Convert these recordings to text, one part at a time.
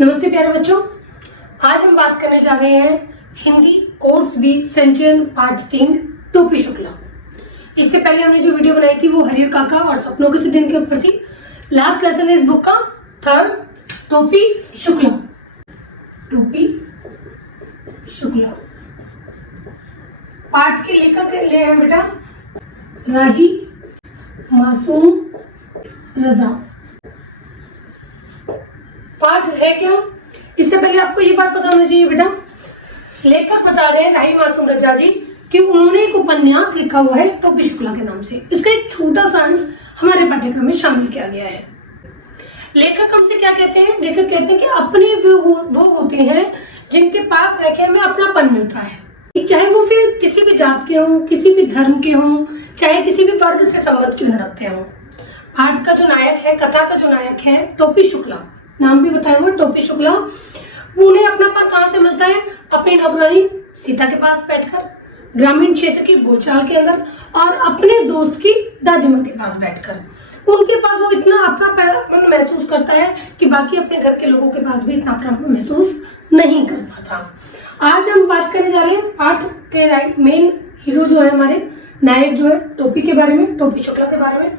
नमस्ते प्यारे बच्चों, आज हम बात करने जा रहे हैं हिंदी कोर्स बी संचयन पाठ 3 टोपी शुक्ला। इससे पहले हमने जो वीडियो बनाई थी वो हरियर काका और सपनों के दिन के ऊपर थी। लास्ट लेसन इस बुक का थर्ड टोपी शुक्ला। टोपी शुक्ला पाठ के लेखक ले हैं बेटा राही मासूम रजा। पाठ है क्या, इससे पहले आपको ये बात पता होना चाहिए बेटा, लेखक बता रहे हैं राही मासूम रजा जी कि उन्होंने एक उपन्यास लिखा हुआ है टोपी शुक्ला के नाम से। इसका एक छोटा सा अंश हमारे पाठ्यक्रम में शामिल किया गया है। लेखक हमसे क्या कहते हैं? लेखक कहते हैं कि अपने वो होते हैं जिनके पास रह के हमें अपनापन मिलता है, चाहे वो फिर किसी भी जात के हों, किसी भी धर्म के हों, चाहे किसी भी वर्ग से संबंध क्यों न रखते हों। पाठ का जो नायक है, कथा का जो नायक है टोपी शुक्ला, नाम भी बताया हुआ टोपी शुक्ला, उन्हें अपनापन कहाँ से मिलता है? अपनी नौकरानी सीता के पास बैठकर, ग्रामीण क्षेत्र की बोलचाल के अंदर और अपने दोस्त की दादी माँ के पास बैठकर। उनके पास वो इतना अपनापन महसूस करता है कि बाकी अपने घर के लोगों के पास भी इतना अपनापन महसूस नहीं कर पाता। आज हम बात करने जा रहे हैं पाठ के मेन हीरो जो है, हमारे नायक जो है टोपी के बारे में, टोपी शुक्ला के बारे में।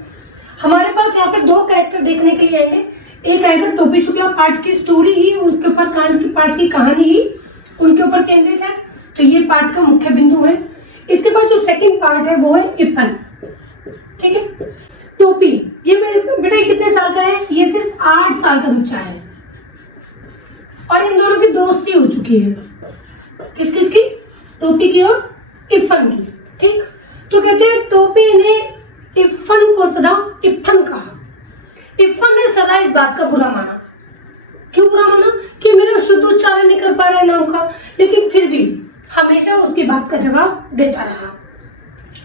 हमारे पास यहाँ पे दो कैरेक्टर देखने के लिए आएंगे। एक आएगा टोपी शुक्ला, पाठ की स्टोरी ही उसके ऊपर, कांड की पाठ की कहानी ही उनके ऊपर केंद्रित है, तो ये पाठ का मुख्य बिंदु है। इसके बाद जो सेकंड पार्ट है वो है इफन। ठीक है, टोपी ये बेटा कितने साल का है? ये सिर्फ 8 साल का बच्चा है और इन दोनों की दोस्ती हो चुकी है। किस किस की? टोपी की और इफन की। ठीक, तो कहते हैं टोपी ने इफन को सदा इफन कहा। इफन ने सदा इस बात का बुरा माना। क्यों बुरा माना? कि मेरा शुद्ध उच्चारण नहीं कर पा रहा है नाम का, लेकिन फिर भी हमेशा उसकी बात का जवाब देता रहा।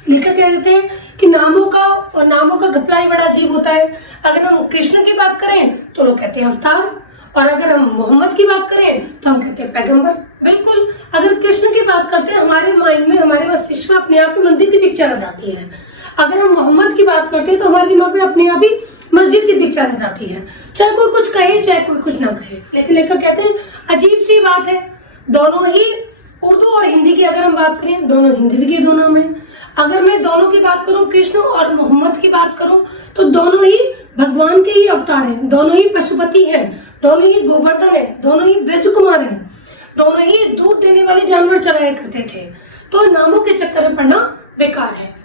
लेखक कह देते हैं कि नामों का घपला ही बड़ा अजीब होता है। अगर हम कृष्ण की बात करें तो लोग कहते हैं अवतार, और अगर हम मोहम्मद की बात करें तो हम कहते हैं पैगंबर। बिल्कुल, अगर कृष्ण की बात करते हैं हमारे माइंड में, हमारे मस्तिष्क में अपने आप ही मंदिर की पिक्चर आ जाती है। अगर हम मोहम्मद की बात करते हैं तो हमारे दिमाग में अपने आप ही मस्जिद की पिक्चर आ जाती है, चाहे कोई कुछ कहे चाहे कोई कुछ ना कहे। लेकिन लेखक कहते हैं अजीब सी बात है, दोनों ही उर्दू और हिंदी की अगर हम बात करें, दोनों हिंदी के दोनों में, अगर मैं दोनों की बात करूं, कृष्ण और मोहम्मद की बात करूं, तो दोनों ही भगवान के ही अवतार हैं, दोनों ही पशुपति हैं, दोनों ही गोवर्धन है, दोनों ही ब्रज कुमार हैं, दोनों ही दूध देने वाले जानवर चलाया करते थे। तो नामों के चक्कर में पड़ना बेकार है।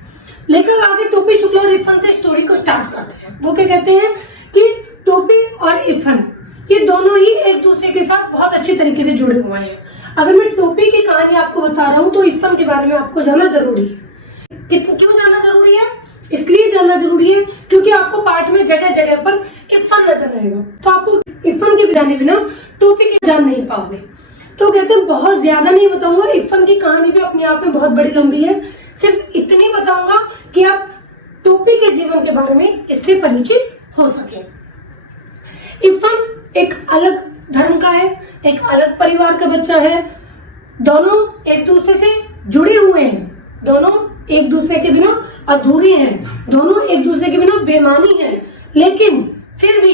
लेकर आगे टोपी शुक्ला और इफन से स्टोरी को स्टार्ट करते हैं। वो क्या कहते हैं कि टोपी और इफन ये दोनों ही एक दूसरे के साथ बहुत अच्छी तरीके से जुड़े हुए हैं। अगर मैं टोपी की कहानी आपको बता रहा हूँ तो इफन के बारे में आपको जानना जरूरी है। क्यों जानना जरूरी है? इसलिए जानना जरूरी है क्योंकि आपको पाठ में जगह जगह पर इफन नजर आएगा, तो आपको इफन के जाने बिना टोपी के जान नहीं पाओगे। तो कहते हैं बहुत ज्यादा नहीं बताऊंगा, इफन की कहानी भी अपने आप में बहुत बड़ी लंबी है, सिर्फ इतनी बताऊंगा कि आप टोपी के जीवन के बारे में इससे परिचित हो सके। इफन एक अलग धर्म का है, एक अलग परिवार का बच्चा है, दोनों एक दूसरे से जुड़े हुए हैं, दोनों एक दूसरे के बिना अधूरे हैं, दोनों एक दूसरे के बिना बेमानी हैं, लेकिन फिर भी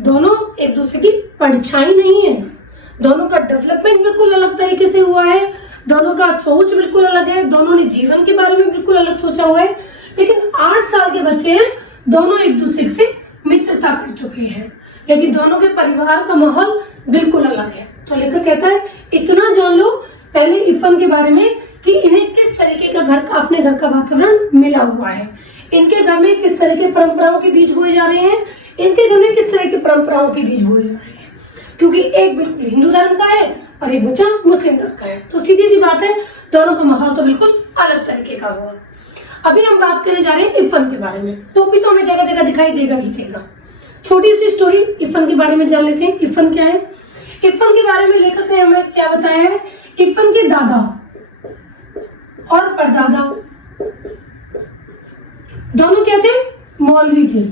दोनों एक दूसरे की परछाई नहीं है। दोनों का डेवलपमेंट बिल्कुल अलग तरीके से हुआ है, दोनों का सोच बिल्कुल अलग है, दोनों ने जीवन के बारे में बिल्कुल अलग सोचा हुआ है, लेकिन 8 साल के बच्चे हैं, दोनों एक दूसरे से मित्रता कर चुके हैं, लेकिन दोनों के परिवार का माहौल बिल्कुल अलग है। तो लेखक कहता है इतना जान लो पहले इफन के बारे में कि इन्हें किस तरीके का अपने घर का वातावरण मिला हुआ है, इनके घर में किस तरह के परंपराओं के बीज बोए जा रहे हैं, इनके घर में किस तरह की परंपराओं के बीज बोए जा रहे हैं। क्योंकि एक बिल्कुल हिंदू धर्म का है और एक बच्चा मुस्लिम धर्म का है, तो सीधी सी बात है दोनों का माहौल तो बिल्कुल अलग तरीके का होगा। अभी हम बात करने जा रहे हैं इफन के बारे में। टोपी तो हमें जगह जगह दिखाई देगा ही देगा। छोटी सी स्टोरी इफन के बारे में जान लेते हैं। इफन क्या है? इफन के बारे में लेखक ने हमें क्या बताया है? इफन के दादा और परदादा दोनों क्या थे? मौलवी थे।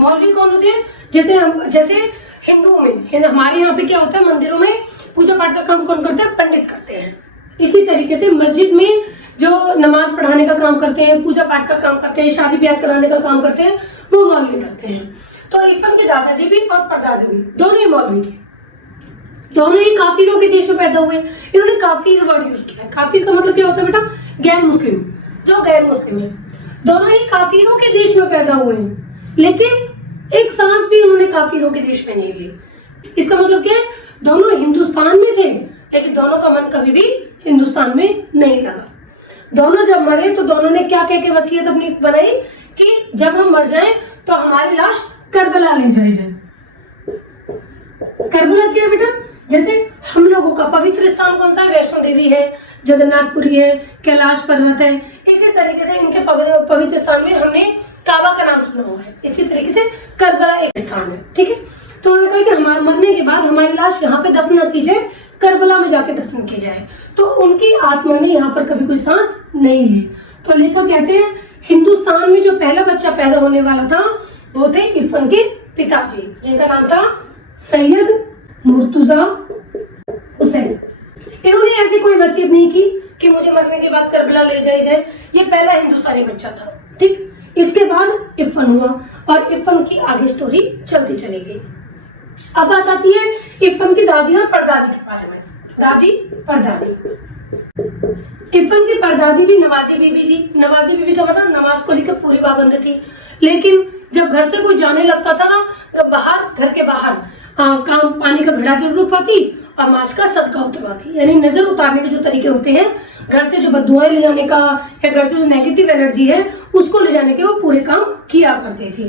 मौलवी कौन होते हैं? जैसे हिंदुओं में, हमारे यहाँ पे क्या होता है, मंदिरों में पूजा पाठ का काम कौन करते हैं? पंडित करते हैं। इसी तरीके से मस्जिद में जो नमाज पढ़ाने का काम करते हैं, पूजा पाठ का काम करते हैं, शादी ब्याह कराने का काम करते हैं, वो मौलवी करते हैं। तो इरफान के दादाजी भी और परदादी भी दोनों ही मौलवी थे। दोनों ही काफिरों के देश में पैदा हुए। इन्होंने काफिर वर्ड यूज किया है। काफिर का मतलब क्या होता है बेटा? गैर मुस्लिम, जो गैर मुस्लिम है। दोनों ही काफिरों के देश में पैदा हुए हैं, लेकिन एक सांस भी उन्होंने काफिरों के देश में नहीं ली। इसका मतलब क्या है? दोनों हिंदुस्तान में थे, लेकिन दोनों का मन कभी भी हिंदुस्तान में नहीं लगा। दोनों जब मरे तो दोनों ने क्या कह के वसीयत अपनी बनाई कि जब हम मर जाएं तो हमारी लाश करबला ले जाई जाए। करबला क्या है बेटा? जैसे हम लोगों का पवित्र स्थान कौन सा है? वैष्णो देवी है, जगन्नाथपुरी है, कैलाश पर्वत है। इसी तरीके से इनके पवित्र स्थान में हमने काबा का नाम सुना हुआ है। इसी तरीके से करबला एक स्थान है, ठीक है। तो उन्होंने कहा कि हमारे मरने के बाद हमारी लाश यहाँ पे दफन न की जाए, करबला में जाके दफन की जाए। तो उनकी आत्मा ने यहाँ पर कभी कोई सांस नहीं ली। तो लेखक कहते हैं हिंदुस्तान में जो पहला बच्चा पैदा होने वाला था वो थे इरफान के पिताजी, जिनका नाम था सैयद मुर्तुजा हुसैन। इन्होंने ऐसी कोई वसीयत नहीं की कि मुझे मरने के बाद करबला ले जाई जाए। ये पहला हिंदुस्तानी बच्चा था, ठीक। इसके बाद इरफान हुआ और इरफान की आगे स्टोरी चलती चली गई। अब बात आती है इरफान की दादी और परदादी के बारे में। दादी परदादी। इरफान की परदादी भी नमाजी बीबी थी। नमाजी बीबी का मतलब नमाज को लेकर पूरी पाबंद थी, लेकिन जब घर से कोई जाने लगता था ना, तब बाहर, घर के बाहर काम पानी का घड़ा जरूर उठवाती और माश का सदका उठवाती। यानी नजर उतारने के जो तरीके होते हैं, घर से जो बददुआएं ले जाने का या घर से जो नेगेटिव एनर्जी है उसको ले जाने के वो पूरे काम किया करते थे।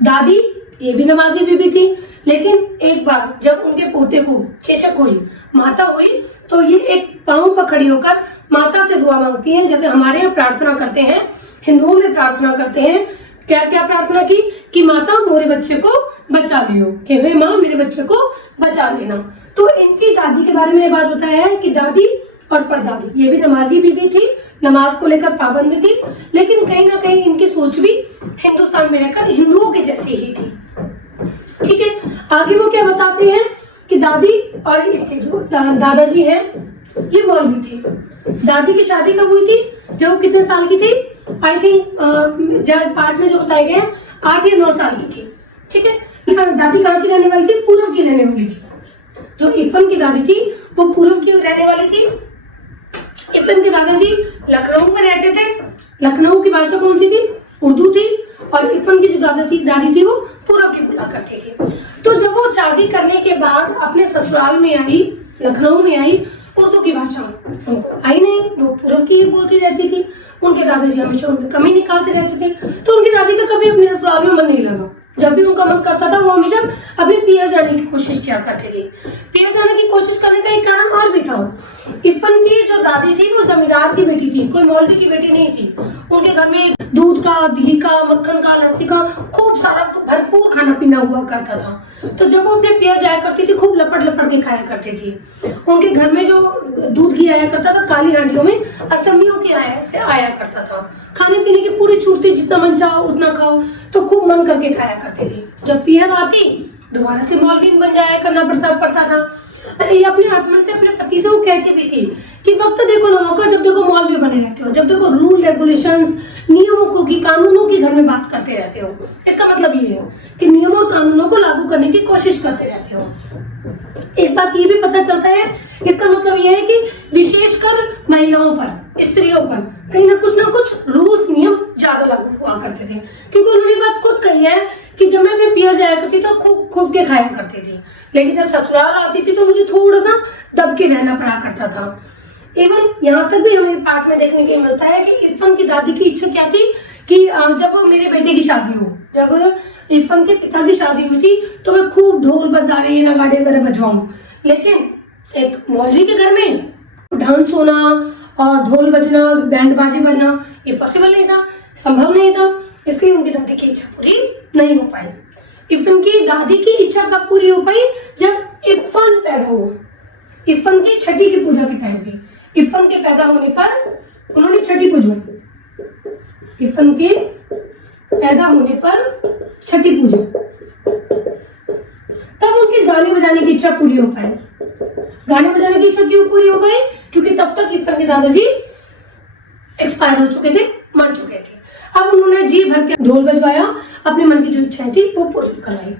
दादी ये भी नमाजी बीबी थी, लेकिन एक बार जब उनके पोते को चेचक हुई, माता हुई, तो ये एक पांव पर खड़ी होकर माता से दुआ मांगती हैं। जैसे हमारे यहाँ प्रार्थना करते हैं, हिंदुओं में प्रार्थना करते हैं। क्या क्या प्रार्थना की? कि माता मेरे बच्चे को बचा लियो, कि वे माँ मेरे बच्चे को बचा लेना। तो इनकी दादी के बारे में ये बात बताया है कि दादी और परदादी ये भी नमाजी बीबी थी, नमाज को लेकर पाबंद थी, लेकिन कहीं ना कहीं इनकी सोच भी हिंदुस्तान में रहकर हिंदुओं के जैसी ही थी, ठीक है। आगे वो क्या बताते हैं कि दादी और इनके जो दादाजी हैं ये मौलवी थे। दादी की शादी कब हुई थी? जब वो कितने साल की थी? आई थिंक पार्ट में जो बताया गया 8 या 9 साल की थी, ठीक है। दादी कहाँ की रहने वाली थी? पूर्व की रहने वाली थी। जो इरफान की दादी थी वो पूर्व की रहने वाली थी। इरफान के दादाजी लखनऊ में रहते थे। लखनऊ की भाषा कौन सी थी? उर्दू थी। और इरफान की जो दादी थी वो पूर्व की बोला करती थी। तो जब वो शादी करने के बाद अपने ससुराल में आई, लखनऊ में आई, उर्दू की भाषा उनको आई नहीं, वो पूर्व की ही बोलती रहती थी। उनके दादाजी हमेशा उनमें कमी निकालते रहते थे। तो उनकी दादी का कभी अपने ससुराल में मन नहीं लगा। जब भी उनका मन करता था वो हमेशा अपने पियर जाने की कोशिश किया करते थे। पियर जाने की कोशिश करने का एक कारण और भी था। इरफान की जो दादी थी वो जमींदार की बेटी थी, कोई मौलवी की बेटी नहीं थी। उनके घर में दूध का, घी का, मक्खन का, लस्सी का खूब सारा भरपूर खाना पीना हुआ करता था। तो जब वो अपने पियर जाया करती थी खूब लपट लपट के खाया करती थी। उनके घर में जो दूध घी आया करता था काली हांडियों में, असमियों के से आया करता था। खाने पीने की पूरी छूट थी, जितना मन चाहो उतना खाओ, तो खूब मन करके खाया करती थी। जब पियर आती दोबारा से मौलवीन बन जाया करना पड़ता था। ये अपने हस्बैंड से, अपने पति से वो कहती भी थी कि वक्त देखो ना मौका, जब देखो मौलवी बने रहते हो, जब देखो रूल रेगुलेशंस, नियमों की, कानूनों की घर में बात करते रहते हो। इसका मतलब ये है कि नियमों और कानूनों को लागू करने की कोशिश करते रहते हो। एक बात ये भी पता चलता है, इसका मतलब ये है कि विशेषकर महिलाओं पर, स्त्रियों पर कहीं ना कुछ रूल्स नियम ज्यादा लागू हुआ करते थे। क्योंकि उन्होंने बात खुद कही है कि जब मैं अपने पियर जाया करती तो खूब के खाया करती थी, लेकिन जब ससुराल आती थी तो मुझे थोड़ा सा दब के रहना पड़ा करता था। इवन यहाँ तक भी हमें पार्ट में देखने के मिलता है कि इरफान की दादी की इच्छा क्या थी कि जब मेरे बेटे की शादी हो, जब इरफान के पिता की शादी हुई थी तो मैं खूब ढोल बजारे नगाड़े वगैरह बजवाऊं। लेकिन एक मौलवी के घर में डांस होना और ढोल बजना, बैंड बाजे बजना ये पॉसिबल नहीं था, संभव नहीं था। इसलिए उनकी दादी की इच्छा पूरी नहीं हो पाई। इरफान की दादी की इच्छा कब पूरी हो पाई? जब इरफान पैदा हुआ। इरफान की छठी की पूजा के टाइम पे, इरफान के पैदा होने पर उन्होंने छठी पूजा, इरफान के पैदा होने पर छठी पूजा, तब उनकी गाने बजाने की इच्छा पूरी हो पाई। गाने बजाने की इच्छा क्यों पूरी हो पाई? क्योंकि तब तक इरफान के दादाजी एक्सपायर हो चुके थे, मर चुके थे। अब उन्होंने जी भर के ढोल बजवाया, अपने मन की जो इच्छाएं थी वो पूरी कराई।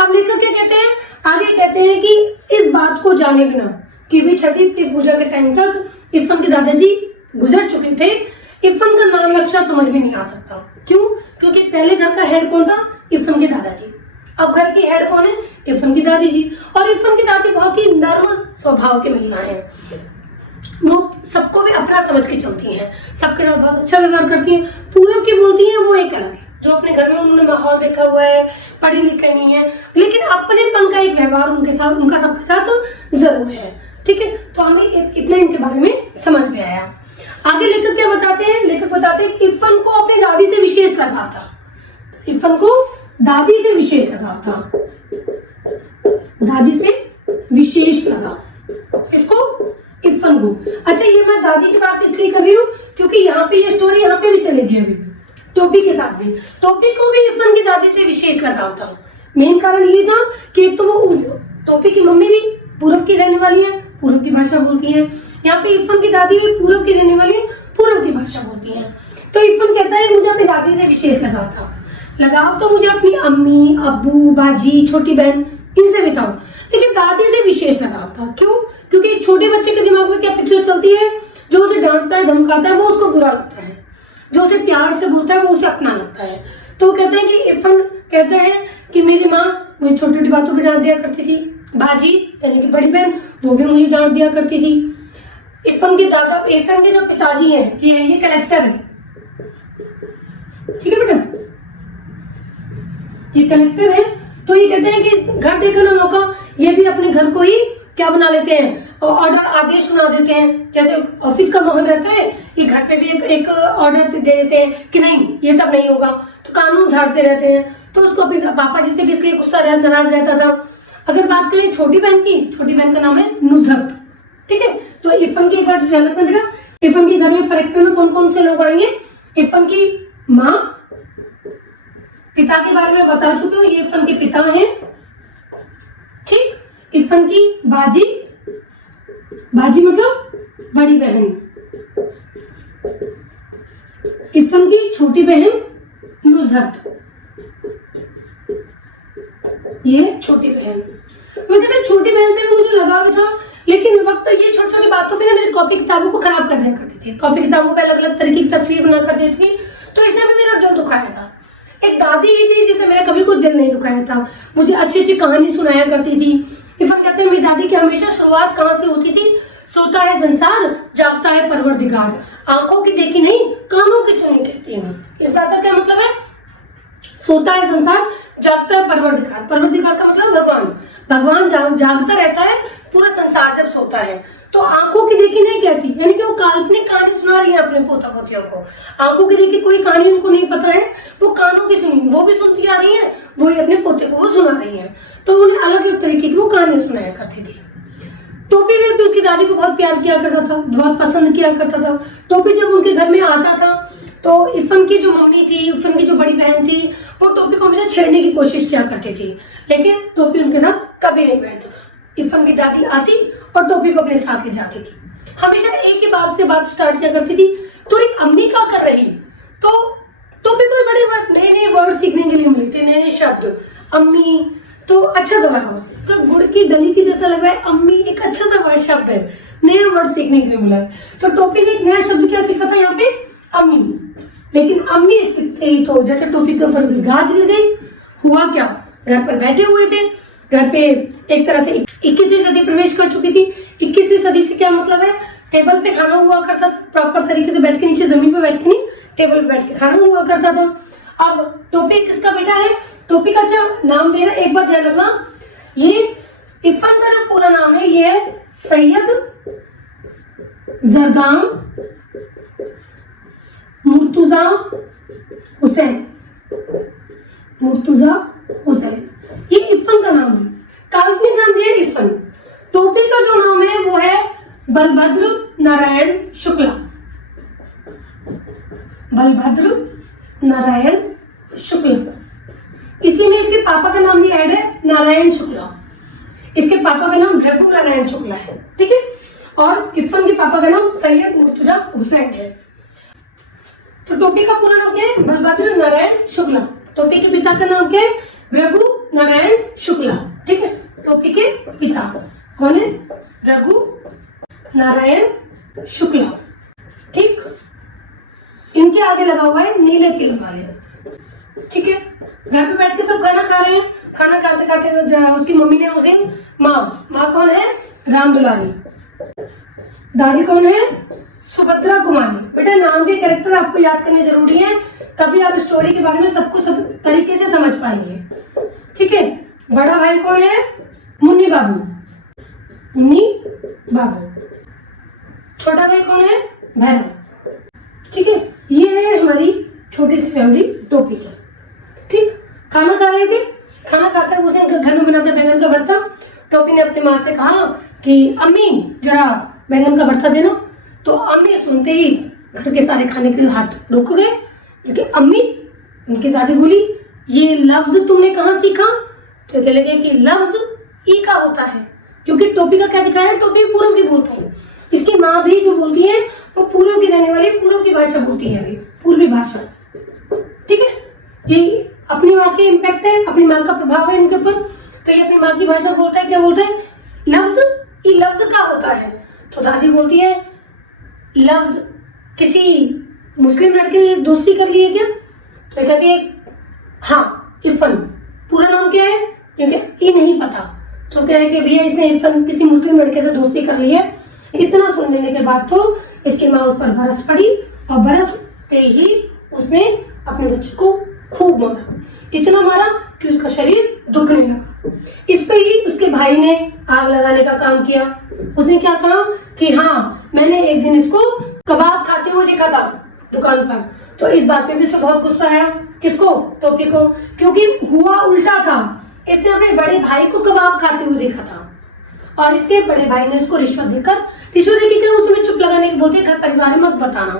अब लेखक क्या कहते हैं, आगे कहते हैं कि इस बात को जाने बिना कि भी छठी की पूजा के टाइम तक इरफान के दादाजी गुजर चुके थे, इरफान का नाम नक्शा समझ में नहीं आ सकता। क्यों? क्योंकि पहले घर का हेड कौन था? इरफान के दादाजी। अब घर की हेड कौन है? इरफान की दादी जी। और इरफान की दादी बहुत ही नर्म स्वभाव की महिला है, वो सबको भी अपना समझ के चलती हैं, सबके साथ बहुत अच्छा व्यवहार करती हैं। पूरब की बोलती हैं वो एक अलग है, जो अपने घर में उन्होंने माहौल देखा हुआ है, पढ़ी लिखी नहीं है, लेकिन अपनेपन का एक व्यवहार उनके साथ, उनका सबके साथ जरूर है। ठीक है, तो हमें इतना इनके बारे में समझ में आया। आगे लेखक क्या बताते हैं? लेखक बताते हैं कि इरफान को अपनी दादी से विशेष लगाव था। इरफान को दादी से विशेष लगाव था, दादी से विशेष लगाव, इसको इरफान को। अच्छा, ये मैं दादी की बात इसलिए कर रही हूँ क्योंकि यहाँ पे ये स्टोरी यहाँ पे भी चलेगी अभी टोपी के साथ भी। टोपी को भी इरफान की दादी से विशेष लगाव था। मेन कारण ये था कि एक तो वो टोपी की मम्मी भी पूरब की रहने वाली है, पूरब की भाषा बोलती है। यहाँ पे इरफान की दादी भी पूरब की रहने वाली है, पूरब की भाषा बोलती है। तो इरफान कहता है मुझे अपनी दादी से विशेष लगाव था। लगाव तो मुझे अपनी अम्मी, अब्बू, बाजी, छोटी बहन इनसे भी था, लेकिन दादी से विशेष लगाव था। क्यों? क्योंकि एक छोटे बच्चे के दिमाग में क्या पिक्चर चलती है, जो उसे डांटता है, धमकाता है, वो उसको बुरा लगता है, जो उसे प्यार से बोलता है वो उसे अपना लगता है। तो वो कहते हैं कि इरफान कहते हैं कि मेरी माँ मुझे छोटी छोटी बातों पर डांट दिया करती थी, बाजी यानी कि बड़ी बहन वो भी मुझे डांट दिया करती थी। इरफान के दादा, इरफान के जो पिताजी हैं ये कलेक्टर है, ठीक है बेटा, ये कलेक्टर है। तो ये कहते हैं कि घर देखा ना मौका, ये भी अपने घर को ही क्या बना लेते हैं, ऑर्डर, आदेश सुना देते हैं। जैसे ऑफिस का माहौल रहता है, ये घर पे भी एक ऑर्डर दे देते हैं कि नहीं ये सब नहीं होगा, तो कानून झाड़ते रहते हैं। तो उसको अपने पापा जी से भी इसलिए गुस्सा नाराज रहता था। अगर बात करें छोटी बहन की, छोटी बहन का नाम है नुसरत। ठीक है, तो इरफान के घर ध्यान रखना बेटा, इरफान के घर में कैरेक्टर में कौन कौन से लोग आएंगे? इरफान की माँ, पिता के बारे में बता चुके हो, ये इरफान के पिता हैं। ठीक, इरफान की बाजी, बाजी मतलब बड़ी बहन, इरफान की छोटी बहन नुसरत, ये छोटी बहन। मैं कहता छोटी बहन से भी मुझे लगाव था, लेकिन वक्त ये छोटी छोटी बातों पे ना मेरी कॉपी किताबों को खराब कर दिया करती थी। कॉपी किताबों पे अलग अलग तरीके की तस्वीर बना कर देती थी, तो इसने भी मेरा दिल दुखाया था। एक दादी ही थी जिसने मेरा कभी कोई दिल नहीं दुखाया था, मुझे अच्छी अच्छी कहानी सुनाया करती थी। इरफान कहते हैं मेरी दादी की हमेशा शुरुआत कहाँ से होती थी? सोता है संसार, जागता है परवरदिगार, आंखों की देखी नहीं कानों की सुनी कहती हूँ। इस बात का क्या मतलब है? सोता है संसार, जागता है परवरदिगार। परवरदिगार का मतलब भगवान। भगवान जागता रहता है पूरा संसार जब सोता है, तो आंखों की देखी नहीं कहती, यानी कि वो काल्पनिक कहानी सुना रही है अपने पोता पोतियों को। आंखों की देखी कोई कहानी उनको नहीं पता है, वो कानों की सुनी, वो भी सुनती आ रही है, वो ही अपने पोते को वो सुना रही है। तो उन्हें अलग अलग तरीके की वो कहानी सुनाया करती थी। टोपी भी उसकी दादी को बहुत प्यार किया करता था, बहुत पसंद किया करता था। टोपी जब उनके घर में आता था तो इरफान की जो मम्मी थी, इरफान की जो बड़ी बहन थी, वो टोपी को हमेशा छेड़ने की कोशिश किया करती थी, लेकिन टोपी उनके साथ कभी नहीं बैठती। इरफान की दादी आती और टोपी को अपने साथ ले जाती थी। हमेशा एक ही बात से बात स्टार्ट किया करती थी, तो अम्मी क्या कर रही? तो टोपी को बड़े नए नए वर्ड सीखने के लिए मिले थे, नए नए शब्द। अम्मी तो अच्छा सा लगा, उसका गुड़ की डली की जैसा लग रहा है। अम्मी एक अच्छा सा वर्ड शब्द है, नया वर्ड सीखने के लिए मिला। तो टोपी ने एक नया शब्द क्या सीखा था यहाँ पे? अम्मी। लेकिन अम्मी सीखते ही तो जैसे टोपी के ऊपर गाज गिर गई। हुआ क्या? घर पर बैठे हुए थे, घर पे एक तरह से 21वीं सदी प्रवेश कर चुकी थी। 21वीं सदी से क्या मतलब है? टेबल पे खाना हुआ करता था, प्रॉपर तरीके से बैठ के, नीचे जमीन पे बैठ के नहीं, टेबल पे बैठ के खाना हुआ करता था। अब टोपी किसका बेटा है? टोपी का जो नाम मेरा एक बार ध्यान रखना, ये इरफान का जो पूरा नाम है ये है सैयद जरदाम मुर्तुजा हुसैन। मुर्तुजा हुसैन ये इरफान का नाम है, काल्पनिक नाम ये इरफान। टोपी का जो नाम है वो है बलभद्र नारायण शुक्ला। बलभद्र नारायण शुक्ला। इसी में इसके पापा का नाम भी ऐड है, नारायण शुक्ला। इसके पापा का नाम रघु नारायण शुक्ला है, ठीक है। और इरफान के पापा का नाम सैयद मुर्तुजा हुसैन है। तो टोपी का पूरा नाम क्या है? बलभद्र नारायण शुक्ला। टोपी के पिता का नाम क्या है? रघु नारायण शुक्ला। ठीक है, टोपी के पिता कौन है? रघु नारायण शुक्ला। ठीक, इनके आगे लगा हुआ है नीले तिल वाले। ठीक है, घर पे बैठ के सब खाना खा रहे हैं। खाना खाते खाते उसकी मम्मी ने उस दिन माँ कौन है? राम दुलारी। दादी कौन है? सुभद्रा कुमारी। बेटा नाम के कैरेक्टर आपको याद करने जरूरी है, तभी आप स्टोरी के बारे में सबको सब तरीके से समझ पाएंगे। ठीक है, बड़ा भाई कौन है? मुन्नी बाबू। मुन्नी बाबू। छोटा भाई कौन है? भैरव। ठीक है, ये है हमारी छोटी सी फैमिली टोपी की। ठीक, खाना खा रहे थे। खाना खाते हुए उसने घर में बनाते बैंगन का भरता। टोपी ने अपनी माँ से कहा कि अम्मी जरा बैंगन का भरता देना। तो अम्मी सुनते ही घर के सारे खाने के हाथ रुक गए, क्योंकि अम्मी, उनकी दादी बोली ये लफ्ज तुमने कहाँ सीखा? तो कह लगे कि लफ्ज ई का होता है, क्योंकि टोपी का क्या दिखाया है? टोपी पूर्व की बोलते हैं। इसकी माँ भी जो बोलती है वो पूर्व की रहने वाली पूर्व की भाषा बोलती है, पूर्वी भाषा। ठीक है, ये अपनी माँ के इम्पैक्ट है, अपनी माँ का प्रभाव है इनके ऊपर। तो ये अपनी माँ की भाषा बोलता है। क्या बोलता है? लफ्ज ई लफ्ज का होता है। तो दादी बोलती है लफ्ज किसी मुस्लिम लड़के से दोस्ती कर ली है क्या? तो कहती है हाँ इरफान। पूरा नाम क्या है? क्योंकि ये नहीं पता। तो क्या है कि भैया इसने इरफान किसी मुस्लिम लड़के से दोस्ती कर ली है। इतना सुन लेने के बाद तो इसकी माँ उस पर बरस पड़ी, और बरसते ही उसने अपने बच्चे को खूब मारा। इतना मारा कि उसका शरीर दुखने लगा। इस पे ही उसके भाई ने आग लगाने का काम किया। उसने क्या कहा कि हाँ मैंने एक दिन इसको कबाब खाते हुए देखा था दुकान पर। तो इस बात पे भी उसको बहुत गुस्सा आया। किसको? टोपी को, क्योंकि हुआ उल्टा था। इसने अपने बड़े भाई को कबाब खाते हुए देखा था, और इसके बड़े भाई ने इसको रिश्वत देकर क्या उसमें चुप लगाने की बोलते, घर परिवार में मत बताना।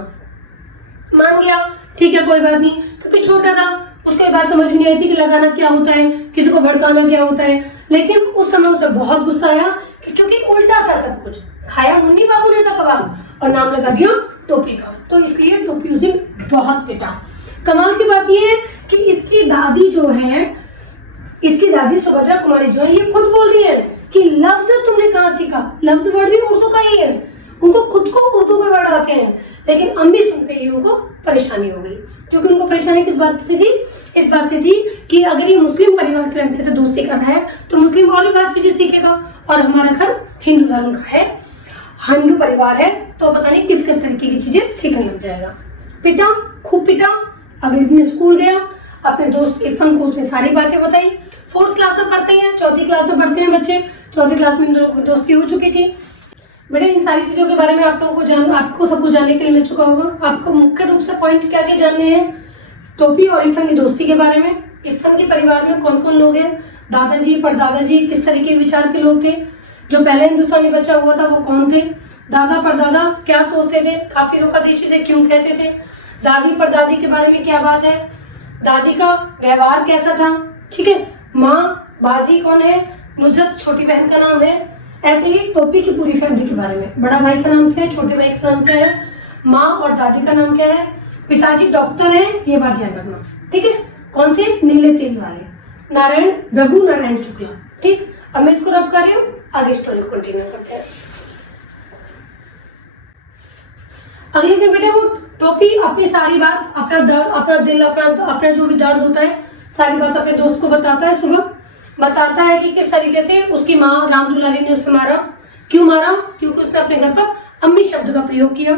मान गया, ठीक है कोई बात नहीं, क्योंकि छोटा था, उसके बाद समझ नहीं आई थी कि लगाना क्या होता है, किसी को भड़काना क्या होता है। लेकिन उस समय उसे बहुत गुस्सा आया क्योंकि उल्टा था सब कुछ। खाया मुन्नी बाबू ने था कबाब और नाम लगा दिया टोपी का, तो इसलिए टोपी उसे बहुत पिटा। कमाल की बात यह है कि इसकी दादी जो है, इसकी दादी सुभद्रा कुमारी जो है, ये खुद बोल रही है कि लफ्ज तुमने कहाँ सीखा? लफ्ज वर्ड भी उर्दू का ही है। उनको खुद को उर्दू के वर्ड आते हैं, लेकिन अम्मी सुनते ही उनको परेशानी हो गई। क्योंकि उनको परेशानी किस बात से थी? इस बात से थी कि अगर ये मुस्लिम परिवार के लड़के से दोस्ती कर रहा है तो मुस्लिम और भी बात चीजें सीखेगा, और हमारा घर हिंदू धर्म का है, हिंदू परिवार है, तो पता नहीं किस किस तरीके की चीजें सीखने लग जाएगा। पिटा, खूब पिटा। अगले दिन स्कूल गया, अपने दोस्त इरफान को उसने सारी बातें बताई। 4th क्लास में पढ़ते हैं, 4th क्लास में पढ़ते हैं बच्चे। 4th क्लास में इन दोनों की दोस्ती हो चुकी थी। बेटा इन सारी चीजों के बारे में आप लोगों को आपको सब कुछ जानने के लिए मिल चुका होगा। आपको मुख्य रूप से पॉइंट क्या क्या जानने हैं? टोपी और इरफान की दोस्ती के बारे में, इरफान के परिवार में कौन कौन लोग हैं, दादाजी परदादाजी किस तरीके विचार के लोग थे, जो पहले हिंदुस्तानी बच्चा हुआ था वो कौन थे, दादा परदादा क्या सोचते थे, काफिरों का देश से क्यों कहते थे, दादी परदादी के बारे में क्या बात है, दादी का व्यवहार कैसा था। ठीक है, माँ बाजी कौन है, नुजरत छोटी बहन का नाम है। ऐसे ही टोपी की पूरी फैमिली के बारे में, बड़ा भाई का नाम क्या है, छोटे भाई का नाम क्या है, माँ और दादी का नाम क्या है, पिताजी डॉक्टर है, ये बात याद रखना। ठीक है, कौन से? नीले तेल वाले, नारायण, रघु नारायण शुक्ला। ठीक, अब मैं इसको रब कर रही हूँ, आगे स्टोरी कंटिन्यू करते हैं। अगले दिन बेटे वो टोपी अपनी सारी बात, अपना दर्द, अपना दिल, अपना जो भी दर्द होता है, सारी बात अपने दोस्त को बताता है। सुबह बताता है कि किस तरीके से उसकी माँ राम दुलारी ने उसे मारा। क्यों मारा? क्योंकि उसने अपने घर पर अम्मी शब्द का प्रयोग किया।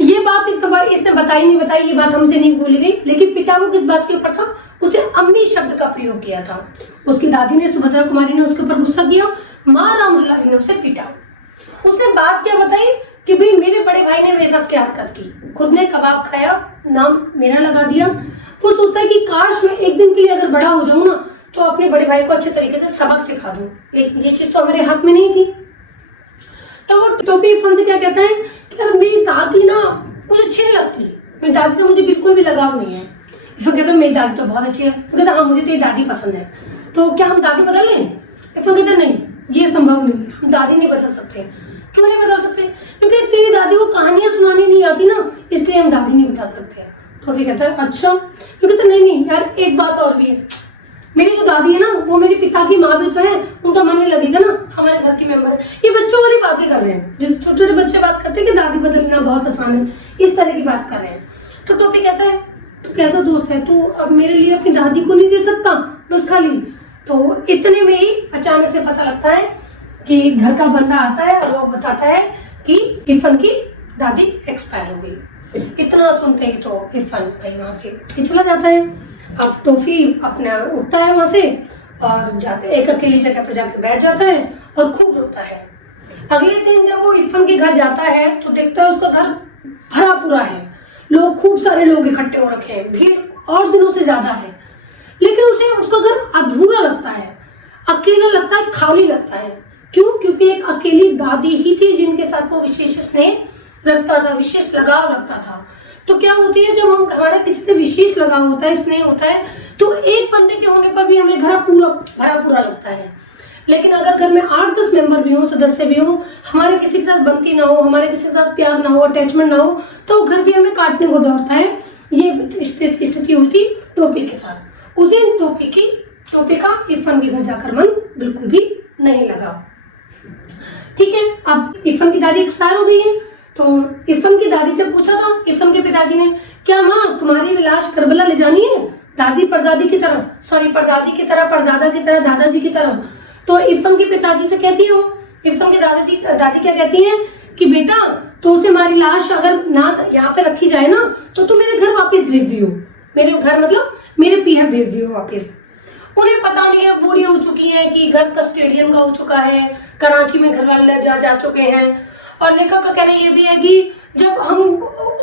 ये बात एक बार इसने बताई नहीं बताई, ये बात हमसे नहीं भूली गई, लेकिन पिता वो किस बात के ऊपर था? उसने अम्मी शब्द का प्रयोग किया था। उसकी दादी ने, सुभद्रा कुमारी ने उसके ऊपर गुस्सा किया, माँ राम दुलारी ने उसे पीटा। उसने बात क्या बताई कि भाई मेरे बड़े भाई ने मेरे साथ क्या हरकत की, खुद ने कबाब खाया, नाम मेरा लगा दिया। वो सोचता है कि काश मैं एक दिन के लिए अगर बड़ा हो जाऊं ना, तो अपने बड़े भाई को अच्छे तरीके से सबक सिखा दूं, लेकिन ये चीज तो हमारे हाथ में नहीं थी। तो वो टोपी इरफान से क्या कहता है कि यार मेरी दादी ना मुझे अच्छी नहीं लगती, मेरी दादी से मुझे बिल्कुल भी लगाव नहीं है। इरफान कहता है मेरी दादी तो बहुत अच्छी है। वो कहता हाँ मुझे तेरी दादी पसंद है, तो क्या हम दादी बदल लें? इरफान कहता नहीं, ये संभव नहीं है, हम दादी नहीं बदल सकते। क्यों नहीं बदल सकते? क्योंकि तेरी दादी को कहानियां सुनानी नहीं आती ना, इसलिए हम दादी नहीं बदल सकते। टॉफी कहता है अच्छा। ये कहता नहीं नहीं यार, एक बात और भी है, मेरी जो दादी है ना वो मेरे पिता की माँ भी तो है, उनका मन नहीं लगेगा ना, हमारे घर के मेंबर है। ये बच्चों वाली बातें कर रहे हैं, जैसे छोटे छोटे बच्चे बात करते हैं कि दादी बदलना बहुत आसान है, इस तरह की बात कर रहे हैं। तो टोपी कहता है तू कैसा दोस्त है, तू अब मेरे लिए अपनी दादी को नहीं दे सकता बस खाली। तो इतने में ही अचानक से पता लगता है कि घर का बंदा आता है और वो बताता है कि इरफान की दादी एक्सपायर हो गई। इतना सुनते ही तो इरफान भाई वहां से उठ के चला जाता है। अब टॉफी अपना उठता है वहां से और जाते एक अकेली जगह पर जाकर बैठ जाता है और खूब रोता है। अगले दिन जब वो इरफान के घर जाता है तो देखता है उसका घर भरा पूरा है, लोग खूब सारे लोग इकट्ठे हो रखे हैं, भीड़ और दिनों से ज्यादा है, लेकिन उसे उसका घर अधूरा लगता है, अकेला लगता है, खाली लगता है। क्यों? क्योंकि एक अकेली दादी ही थी जिनके साथ वो विशेष स्नेह रखता था, विशेष लगाव रखता था। तो क्या होती है, जब हम हमारा किसी से विशेष लगाव होता है, स्नेह होता है, तो एक बंदे के होने पर भी हमें घर पूरा भरा पूरा लगता है। लेकिन अगर घर में 8-10 मेंबर भी हो, सदस्य भी हो, हमारे किसी के साथ बनती ना हो, हमारे किसी के साथ प्यार ना हो, अटैचमेंट ना हो, तो घर भी हमें काटने को दौड़ता है। ये स्थिति हुई थी टोपी के साथ। उस दिन टोपी का इरफान के घर जाकर मन बिल्कुल भी नहीं लगा। ठीक है, अब इरफान की दादी एक्सपायर हो गई है, तो इरफान की दादी से पूछा था इरफान के पिताजी ने, क्या माँ तुम्हारी लाश करबला ले जानी है, दादी परदादी की तरह, सॉरी परदादी की तरह, परदादा की तरह, दादाजी की तरह। तो इरफान के पिताजी से कहती है वो, इरफान की दादी क्या कहती है कि बेटा तो उसे हमारी लाश अगर ना यहाँ पे रखी जाए ना तो मेरे घर वापस भेज दियो, मेरे घर मतलब मेरे पीहर भेज दियो वापस। उन्हें पता नहीं है, बूढ़ी हो चुकी है कि घर का स्टेडियम का हो चुका है, कराची में घर वाले जा चुके हैं। और लेखक का कहना ये भी है कि जब हम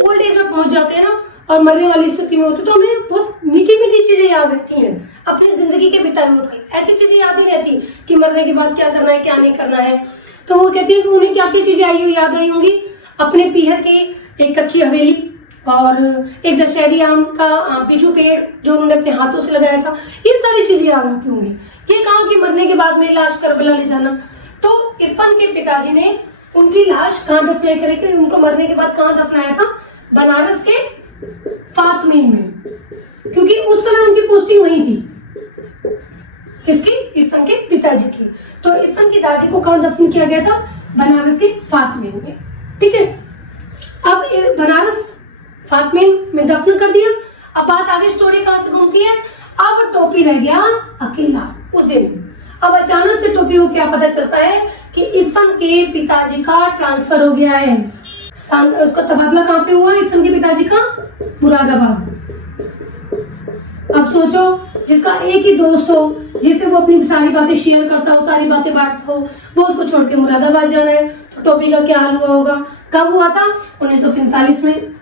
ओल्ड एज में पहुंच जाते हैं ना और मरने वाली स्थिति में होते तो हमें बहुत मीठी मीठी चीजें याद रहती हैं, अपनी जिंदगी के बिताए हुए पल, ऐसी चीजें याद नहीं रहती कि मरने के बाद क्या करना है क्या नहीं करना है। तो वो कहती है कि उन्हें क्या क्या चीजें याद आई होंगी, अपने पीहर की एक कच्ची हवेली और एक दशहरी आम का बिजू पेड़ जो उन्होंने अपने हाथों से लगाया था, ये सारी चीजें याद आती होंगी। ये कहा कि मरने के बाद मेरी लाश करबला ले जाना। तो इरफान के पिताजी ने उनकी लाश कहाँ दफनाई करके, उनको मरने के बाद कहाँ दफनाया था, बनारस के फातमीन में, क्योंकि उस समय उनकी पोस्टिंग वही थी, किसकी, इरफान के पिताजी की। तो इरफान की दादी को कहाँ दफन किया गया था, बनारस के फातमीन में। ठीक है, अब बनारस फातमीन में दफन कर दिया। अब बात आगे स्टोरी कहाँ से घूमती है, अब टोपी रह गया अकेला उस दिन। अब अचानक से टोपी को क्या पता चलता है कि इरफान के पिताजी का ट्रांसफर हो गया है। उसका तबादला कहाँ पे हुआ, इरफान के पिताजी का मुरादाबाद। अब सोचो, जिसका एक ही दोस्त हो, जिसे वो अपनी सारी बातें शेयर करता हो, सारी बातें बांटता हो, वो उसको छोड़ के मुरादाबाद जा रहा है, तो टोपी का क्या हाल हुआ होगा। कब हुआ था, 1945 में।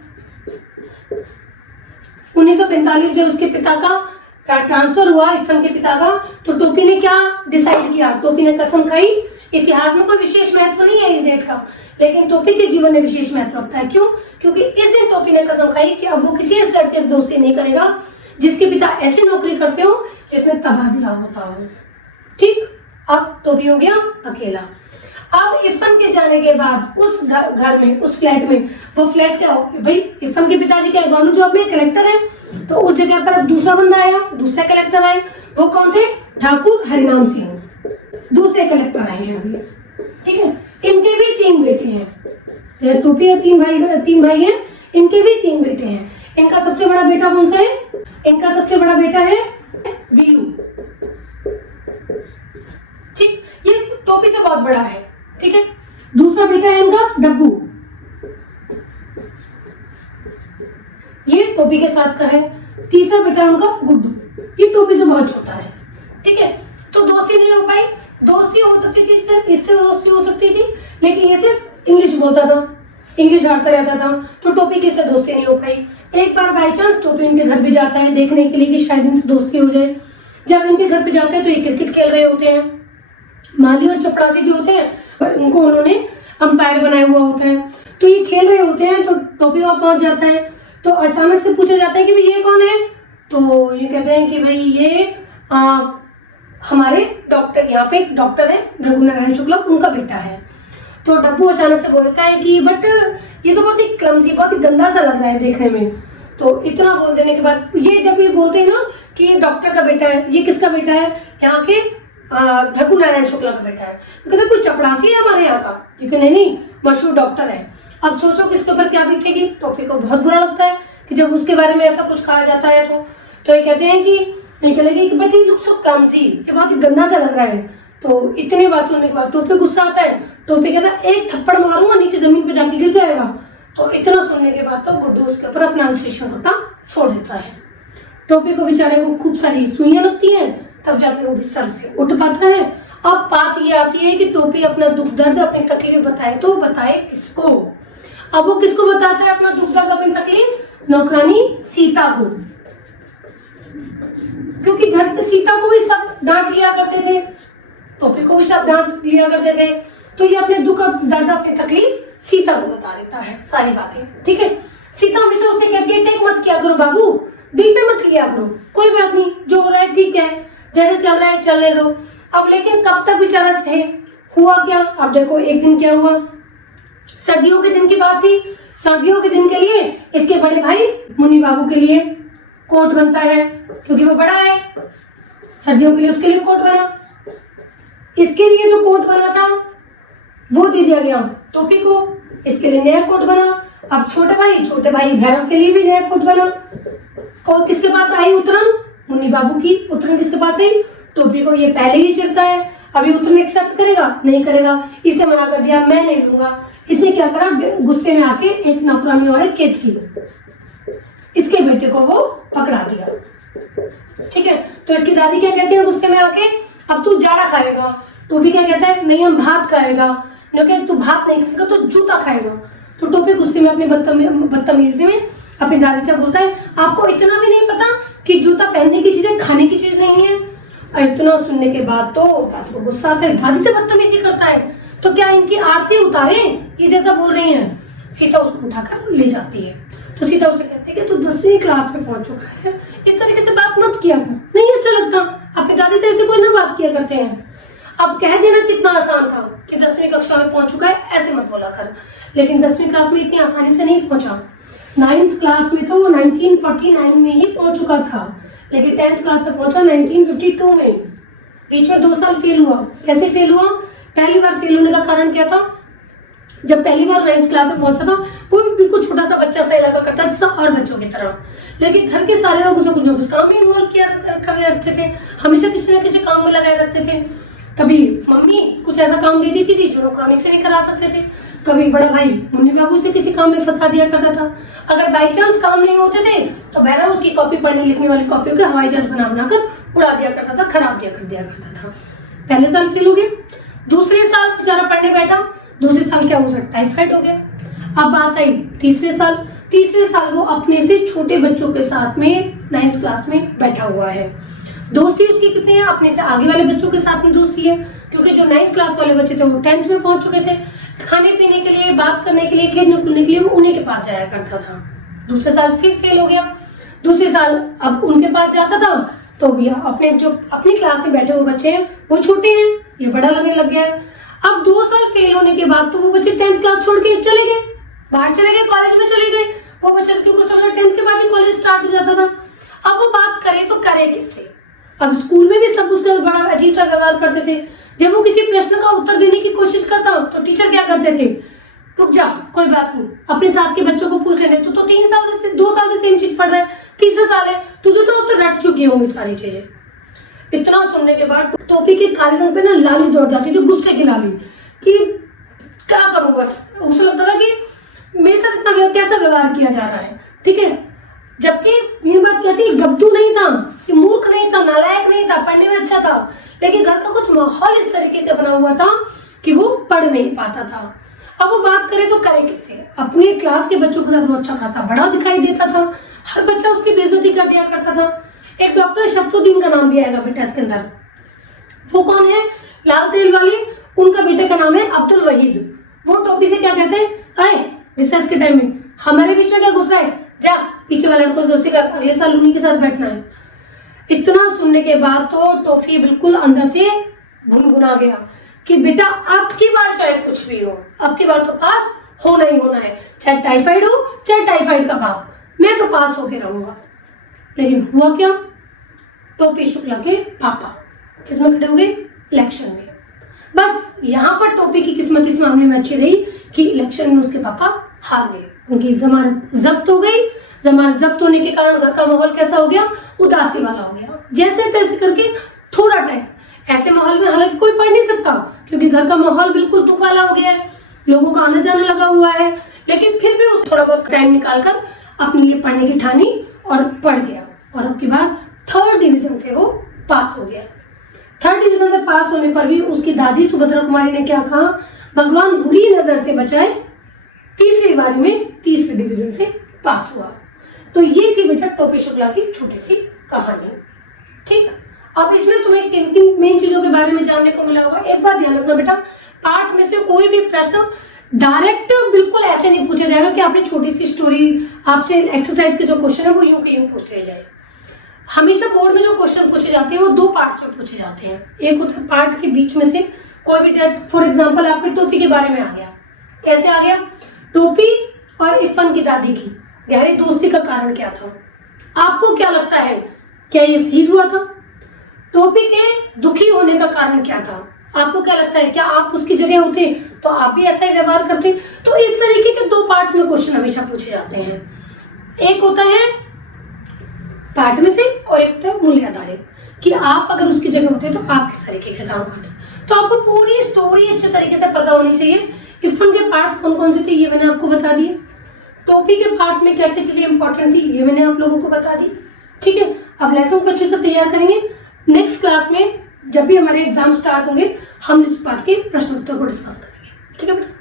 1945 जब उसके पिता का ट्रांसफर हुआ, इरफान के पिता का, तो टोपी ने क्या डिसाइड किया, टोपी ने कसम खाई। इतिहास में कोई विशेष महत्व नहीं है इस डेट का, लेकिन टोपी के जीवन में विशेष महत्व रखता है। क्यों? क्योंकि इस दिन टोपी ने कसम खाई कि अब वो किसी ऐसे लड़के से दोस्ती नहीं करेगा जिसके पिता ऐसी नौकरी करते हो जिसमें तबादला होता हो। ठीक, अब टोपी हो गया अकेला। अब इरफान के जाने के बाद उस घर में, उस फ्लैट में, वो फ्लैट क्या हो भाई, इरफान के पिताजी क्या गवर्नमेंट जॉब में कलेक्टर है, तो उस जगह पर अब दूसरा बंदा आया, दूसरे कलेक्टर आए। वो कौन थे, ठाकुर हरिनाम सिंह, दूसरे कलेक्टर आए हैं अभी। ठीक है, इनके भी 3 बेटे हैं, टोपी और 3 भाई हैं, इनके भी 3 बेटे हैं। इनका सबसे बड़ा बेटा कौन सा है, इनका सबसे बड़ा बेटा है वीरू। ठीक, ये टोपी से बहुत बड़ा है। ठीक है, दूसरा बेटा है इनका डब्बू, ये टोपी के साथ का है। तीसरा बेटा उनका गुड्डू, ये टोपी से बहुत छोटा है। ठीक है, तो दोस्ती नहीं हो पाई, दोस्ती हो सकती थी, सिर्फ इससे दोस्ती हो सकती थी, लेकिन ये सिर्फ इंग्लिश बोलता था, इंग्लिश झाड़ता रहता था, तो टोपी की इससे दोस्ती नहीं हो पाई। एक बार बाई चांस टोपी इनके घर भी जाता है देखने के लिए कि शायद इनसे दोस्ती हो जाए। जब इनके घर पे जाते हैं तो ये क्रिकेट खेल रहे होते हैं, माली और चपड़ासी जो होते हैं उनको उन्होंने अंपायर बनाया हुआ होता है, तो ये खेल रहे होते हैं, तो टोपी वहां पहुंच जाता है। तो अचानक से पूछा जाता है कि भाई ये कौन है, तो ये कहते हैं कि भाई ये हमारे डॉक्टर, यहाँ पे एक डॉक्टर है रघुनारायण शुक्ला, उनका बेटा है। तो डब्बू अचानक से बोलता है कि बट ये तो बहुत ही क्लमजी, बहुत ही गंदा सा लग रहा है देखने में। तो इतना बोल देने के बाद ये जब ये बोलते हैं ना कि डॉक्टर का बेटा है, ये किसका बेटा है, यहाँ के भृगु नारायण शुक्ला का बेटा है, तो कहते कोई चपड़ासी है हमारे यहाँ का, क्योंकि नहीं मशहूर डॉक्टर है। अब सोचो कि इसके ऊपर क्या बीतेगी। टोपी को बहुत बुरा लगता है कि जब उसके बारे में ऐसा कुछ कहा जाता है तो ये कहते हैं कि ये कहेंगे कि बट ये लुक्स सो क्लमजी, ये बहुत ही गंदा सा लग रहा है। तो इतनी बात सुनने के बाद टोपी गुस्सा आता है। टोपी कहता है एक थप्पड़ मारूंगा नीचे जमीन पे जाके गिर जाएगा। तो इतना सुनने के बाद तो गुड्डू उसके ऊपर अपना स्टेशन कुत्ता छोड़ देता है। टोपी को बेचारे को खूब सारी सुइयां लगती हैं, तब जाके वो बिस्तर से उठ पाता है। अब बात ये आती है कि टोपी अपना दुख दर्द अपनी तकलीफ बताए तो बताए किसको। अब वो किसको बताता है अपना दुख दर्द अपनी तकलीफ? नौकरानी सीता को, क्योंकि घर पे सीता को भी सब डांट लिया करते थे, टोपी को भी सब डांट लिया करते थे। तो ये अपने दुख दर्द अपनी तकलीफ सीता को बता देता है सारी बातें। ठीक है, सीता हमेशा उससे कहती है टेक मत किया करो बाबू, दिल पे मत लिया करो, कोई बात नहीं, जो हो रहा है ठीक है, जैसे चल रहा है चलने दो। अब लेकिन कब तक बेचारा थे, हुआ क्या? अब देखो एक दिन क्या हुआ, सर्दियों के दिन की बात थी। सर्दियों के दिन के लिए इसके बड़े भाई मुन्नी बाबू के लिए कोट बनता है, क्योंकि वो बड़ा है, सर्दियों के लिए उसके लिए कोट बना। इसके लिए जो कोट बना था वो दे दिया गया टोपी को, इसके लिए नया कोट बना। अब छोटे भाई भैरव के लिए भी नया कोट बना। किसके पास आई उतरन? मुन्नी बाबू की उतरन किसके पास आई? टोपी को ये पहले ही चिढ़ता है, अभी उतरन एक्सेप्ट करेगा नहीं करेगा, इसे मना कर दिया मैं नहीं लूंगा। इसने क्या करा, गुस्से में आके एक नौकरानी और एक केत की इसके बेटे को वो पकड़ा दिया। ठीक है, तो इसकी दादी क्या कहती है गुस्से में आके, अब तू जाड़ा खाएगा। टोपी क्या कहता है, नहीं हम भात खाएगा। तू भात नहीं खाएगा तो जूता खाएगा। तो टोपी गुस्से में अपनी बदतमीजी में अपनी दादी से बोलता है आपको इतना भी नहीं पता कि जूता पहनने की चीज है, खाने की चीज नहीं है। और इतना सुनने के बाद तो दादी को गुस्सा आता है, दादी से बदतमीजी करता है, तो क्या इनकी आरती उतारे, ये जैसा बोल रही है। सीता उसको उठाकर ले जाती है। तो सीता उसे कहती है कि तू 10वीं क्लास में पहुंच चुका है, इस तरीके से बात मत किया कर, नहीं अच्छा लगता, अपनी दादी से ऐसे कोई ना बात किया करते हैं। अब कह देना कितना आसान था कि 10वीं कक्षा में पहुंच चुका है, ऐसे मत बोला कर। लेकिन 10वीं क्लास में इतनी आसानी से नहीं पहुंचा। 9th क्लास में तो वो 1949 में ही पहुंच चुका था, लेकिन 10th क्लास में पहुंचा 1952 में। बीच में 2 साल फेल हुआ। कैसे फेल हुआ? पहली बार फेल होने का कारण क्या था, जब पहली बार 9th क्लास में पहुंचा था वो भी बिल्कुल छोटा सा बच्चा सा लगा करता जैसा और बच्चों की तरह, लेकिन घर के सारे लोग उसे कुछ ना कुछ काम में इन्वॉल्व किया कर रखते थे, हमेशा किसी न किसी काम में लगाए रखते थे। कभी मम्मी कुछ ऐसा काम दे देती थी जो नौकरानी से नहीं करा सकते थे, कभी बड़ा भाई मुन्नी बाबू से किसी काम में फंसा दिया करता था। अगर बाई चांस काम नहीं होते थे तो भैरव उसकी कॉपी पढ़ने लिखने वाली कॉपियों के हवाई जहाज बना कर उड़ा दिया करता था, खराब कर दिया करता था। पहले साल फेल हो गया, दूसरे साल बेचारा पढ़ने बैठा, दूसरे साल क्या हो सकता है, टाइफाइड हो गया। अब बात आई तीसरे साल वो अपने से छोटे बच्चों के साथ में 9th क्लास में बैठा हुआ है। दोस्ती उसकी कितनी है, अपने से आगे वाले बच्चों के साथ में दोस्ती है, क्योंकि जो 9th क्लास वाले बच्चे थे वो 10th में पहुंच चुके थे। खाने पीने के लिए, बात करने के लिए, खेलने कूदने के लिए वो उन्हीं के पास जाया करता था। दूसरे साल फिर फेल हो गया, दूसरे साल अब उनके पास जाता था तो भी अपने जो अपनी क्लास में बैठे हुए बच्चे हैं वो छोटे हैं, ये बड़ा लगने लग गया है। अब 2 साल फेल होने के बाद तो वो बच्चे 10th क्लास छोड़ के चले गए, बाहर चले गए, कॉलेज में चले गए। वो बच्चे क्योंकि समझो 10th के बाद ही कॉलेज स्टार्ट हो जाता था। अब वो बात करे तो करे किससे? अब स्कूल में भी सब उसका बड़ा अजीब सा व्यवहार करते थे। जब वो किसी प्रश्न का उत्तर देने की कोशिश करता तो टीचर क्या करते थे, रुक जा कोई बात नहीं, अपने साथ के बच्चों को पूछ लेने, तो 2 साल से सेम चीज पढ़ रहा है, तीसरा साल है, तुझे तो अब तो रट चुकी होंगी सारी चीजें। इतना सुनने के बाद टोपी के काले रंग पे ना लाली दौड़ जाती थी, गुस्से की लाली, कि क्या करूं। बस उसे लगता था कि मेरे साथ इतना कैसा व्यवहार किया जा रहा है। ठीक है, जबकि मेरी बात क्या थी, गब्दू नहीं था, कि मूर्ख नहीं था, नालायक नहीं था, पढ़ने में अच्छा था, लेकिन घर का कुछ माहौल इस तरीके से बना हुआ था कि वो पढ़ नहीं पाता था। अब वो बात करे तो करे किससे? अपने क्लास के बच्चों के साथ वो अच्छा खासा बड़ा दिखाई देता था, हर बच्चा उसकी बेइज्जती कर दिया करता था। एक डॉक्टर शफरुद्दीन का नाम भी आएगा बेटा इसके अंदर। वो कौन है? लाल तेल वाले, उनका बेटे का नाम है अब्दुल वहीद। वो टोपी से क्या कहते हैं, अरे रिसेस के टाइम में हमारे बीच में क्या घुस रहा है, जा पीछे वाले लड़कों से दोस्ती कर, अगले साल उन्हीं के साथ बैठना है। इतना सुनने के बाद तो टोफी बिल्कुल अंदर से गुनगुना गया कि बेटा अब की बार चाहे कुछ भी हो, अब की बार तो पास होना ही होना है, चाहे टाइफाइड हो चाहे टाइफाइड का बाप, मैं तो पास होके रहूंगा। लेकिन हुआ क्या, टोपी शुक्ला के पापा किसमें खड़े हो गए, इलेक्शन में। बस यहाँ पर टोपी की किस्मत इस मामले में अच्छी रही कि इलेक्शन में उसके पापा हार गए, उनकी जमानत जब्त हो गई। जमानत जब्त होने के कारण घर का माहौल कैसा हो गया, उदासी वाला हो गया। जैसे तैसे करके थोड़ा टाइम, ऐसे माहौल में हालांकि कोई पढ़ नहीं सकता क्योंकि घर का माहौल बिल्कुल दुख वाला हो गया है, लोगों का आना जाना लगा हुआ है, लेकिन फिर भी उस थोड़ा बहुत टाइम निकालकर अपने लिए पढ़ने की ठानी और पढ़ गया। और अब की बात 3rd डिवीजन से वो पास हो गया। 3rd डिवीजन से पास होने पर भी उसकी दादी सुभद्रा कुमारी ने क्या कहा, भगवान बुरी नजर से बचाए, तीसरी बारी में 3रे डिवीजन से पास हुआ। तो ये थी बेटा टोपी शुक्ला की छोटी सी कहानी। ठीक, अब इसमें तुम्हें किन किन मेन चीजों के बारे में जानने को मिला होगा। एक बात ध्यान रखना बेटा, पाठ में से कोई भी प्रश्न डायरेक्ट बिल्कुल ऐसे नहीं पूछा जाएगा कि आपने छोटी सी स्टोरी, आपसे एक्सरसाइज के जो क्वेश्चन है वो यूं के यूं पूछ लिया जाए। हमेशा बोर्ड में जो क्वेश्चन पूछे जाते हैं वो 2 पार्ट्स में पूछे जाते हैं। एक होता है पार्ट के बीच में से कोई भी, फॉर एग्जांपल आपके टोपी के बारे में आ गया, कैसे आ गया, टोपी और इरफान की दादी की गहरी दोस्ती का कारण क्या था, आपको क्या लगता है, क्या ये सही हुआ था? टोपी के दुखी होने का कारण क्या था, आपको क्या लगता है, क्या आप उसकी जगह होते तो आप भी ऐसा ही व्यवहार करते? तो इस तरीके के 2 पार्ट्स में क्वेश्चन हमेशा पूछे जाते हैं। एक होता है पार्ट में से और एक होता है मूल्य आधारित, कि आप अगर उसकी जगह होते तो आप किस तरीके के काम करते। तो आपको पूरी स्टोरी अच्छे तरीके से पता होनी चाहिए। इरफान के पार्ट्स कौन कौन से थे ये मैंने आपको बता दिए, टोपी के पार्ट्स में क्या क्या चीजें इंपॉर्टेंट थी ये मैंने आप लोगों को बता दी। ठीक है, अब लेसन को अच्छे से तैयार करेंगे। नेक्स्ट क्लास में जब भी हमारे एग्जाम स्टार्ट होंगे हम इस पार्ट के प्रश्न उत्तर को डिस्कस करेंगे। ठीक है बेटा।